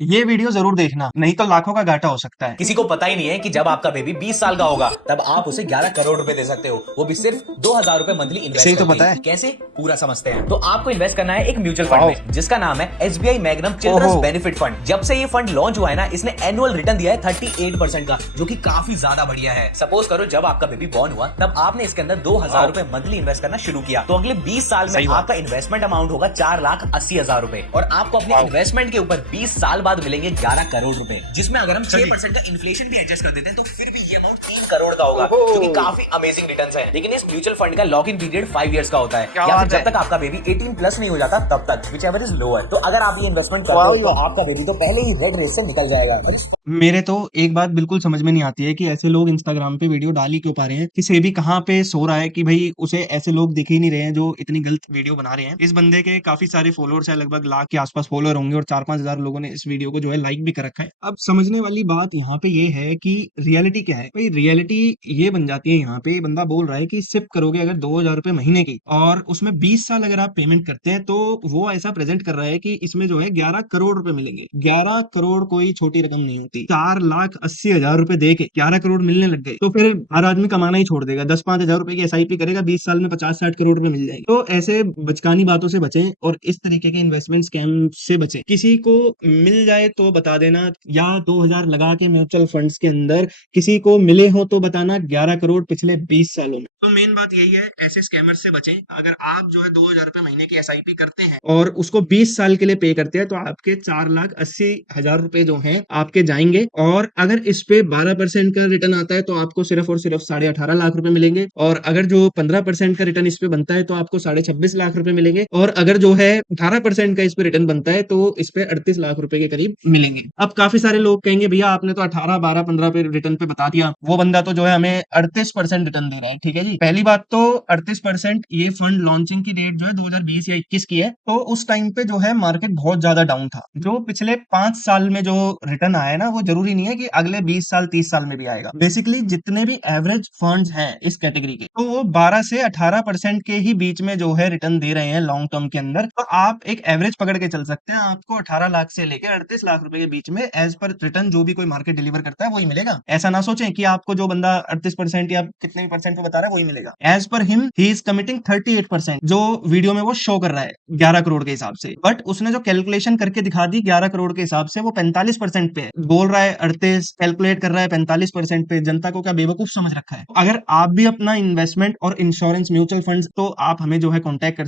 ये वीडियो जरूर देखना, नहीं तो लाखों का घाटा हो सकता है। किसी को पता ही नहीं है कि जब आपका बेबी 20 साल का होगा तब आप उसे 11 करोड़ रुपए दे सकते हो, वो भी सिर्फ 2000 रुपए मंथली इसे ही इन्वेस्ट तो करके। पता है। कैसे, पूरा समझते हैं। तो आपको इन्वेस्ट करना है एक म्यूचुअल फंड वाओ। में जिसका नाम है एसबीआई मैग्नम चिल्ड्रंस ओहो। Benefit fund. जब से ये फंड लॉन्च हुआ है ना, इसने एनुअल रिटर्न दिया है 38% का, जो कि काफी ज्यादा बढ़िया है। सपोज करो जब आपका बेबी बॉर्न हुआ तब आपने इसके अंदर 2000 रुपए मंथली इन्वेस्ट करना शुरू किया, तो अगले 20 साल में सही बात। आपका इन्वेस्टमेंट अमाउंट होगा 4,80,000 रुपए, और आपको अपने वाओ। इन्वेस्टमेंट के ऊपर 20 साल बाद मिलेंगे 11 करोड़ रुपए, जिसमें अगर हम 6% का इन्फ्लेशन भी एडजस्ट कर देते हैं तो फिर भी ये अमाउंट 3 करोड़ का होगा, ओहो। जो कि काफी अमेजिंग रिटर्न्स है। लेकिन इस म्यूचुअल फंड का लॉक इन पीरियड 5 इयर्स का होता है, क्या या फिर बात जब है। तक आपका बेबी 18 प्लस नहीं हो जाता तब तक, विच एवर इज लोअर। तो अगर आप ये इन्वेस्टमेंट करते वाओ। हो तो आपका बेबी तो पहले ही रेड रेस से निकल जाएगा। और इस मेरे तो एक बात बिल्कुल समझ में नहीं आती है कि ऐसे लोग इंस्टाग्राम पे वीडियो डाल ही क्यों पा रहे हैं कि सेबी कहाँ पे सो रहा है कि भाई उसे ऐसे लोग दिख ही नहीं रहे हैं जो इतनी गलत वीडियो बना रहे हैं। इस बंदे के काफी सारे फॉलोअर्स है, लगभग लाख के आसपास फॉलोअर होंगे, और 4-5 हजार लोगों ने इस वीडियो को जो है लाइक भी कर रखा है। अब समझने वाली बात यहाँ पे ये है कि रियलिटी क्या है भाई। रियलिटी ये बन जाती है, यहाँ पे बंदा बोल रहा है कि सिप करोगे अगर 2000 रुपए महीने की, और उसमें 20 साल अगर आप पेमेंट करते हैं, तो वो ऐसा प्रेजेंट कर रहा है कि इसमें जो है 11 करोड़ रुपए मिलेंगे। 11 करोड़ कोई छोटी रकम नहीं होती। 4,80,000 रुपए दे के 11 करोड़ मिलने लग गए तो फिर हर आदमी कमाना ही छोड़ देगा। 10-5 हजार रुपए की एसआईपी करेगा, 20 साल में 50-60 करोड़ रुपए मिल जाएंगे। तो ऐसे बचकानी बातों से बचें और इस तरीके के इन्वेस्टमेंट स्कैम से बचें। किसी को मिल जाए तो बता देना, या 2,000 लगा के म्यूचुअल फंड्स के अंदर किसी को मिले हो तो बताना 11 करोड़ पिछले 20 सालों में। तो मेन बात यही है, ऐसे स्कैमर से बचें। अगर आप जो है 2,000 रुपए महीने की एसआईपी करते हैं और उसको 20 साल के लिए पे करते हैं, तो आपके 4,80,000 रुपए जो हैं आपके जाएंगे। और अगर इस पे 12% का रिटर्न आता है तो आपको सिर्फ और सिर्फ 18.5 लाख रुपए मिलेंगे। और अगर जो 15% का रिटर्न इस पे बनता है तो आपको 26.5 लाख रुपए मिलेंगे। और अगर जो है 18% का इस पे रिटर्न बनता है तो इस पे 38 लाख रुपए के करीब मिलेंगे। अब काफी सारे लोग कहेंगे भैया आपने तो 18, 12, 15 पे रिटर्न पे बता दिया, वो बंदा तो जो है हमें 38% रिटर्न दे रहा है। ठीक है जी, पहली बात तो 38% ये फंड लॉन्चिंग की डेट जो है 2020 या 21 की है, तो उस टाइम पे जो है मार्केट बहुत ज्यादा डाउन था। जो पिछले 5 साल में जो रिटर्न आया ना, वो जरूरी नहीं है कि अगले 20 साल 30 साल में भी आएगा। बेसिकली जितने भी एवरेज फंड्स हैं इस कैटेगरी के, तो वो 12 से 18% के ही बीच में जो है रिटर्न दे रहे हैं लॉन्ग टर्म के अंदर। तो आप एक एवरेज पकड़ के चल सकते हैं, आपको 18 लाख से लेकर 38 लाख रुपए के बीच में एज पर रिटर्न जो भी कोई मार्केट डिलीवर करता है वही मिलेगा। ऐसा ना सोचें कि आपको जो बंदा 38% या कितने भी परसेंट पे बता रहा है वही मिलेगा। As per him he is committing 38%, जो वीडियो में वो शो कर रहा है 11 करोड़ के हिसाब से, बट उसने जो कैलकुलेशन करके दिखा दी 11 करोड़ के हिसाब से, वो 45% पे है। बोल रहा है 38, कैलकुलेट कर रहा है 45% पे। जनता को क्या बेवकूफ समझ रखा है? अगर आप भी अपना इन्वेस्टमेंट और इंश्योरेंस म्यूचुअल फंड्स, तो आप हमें जो है कॉन्टैक्ट कर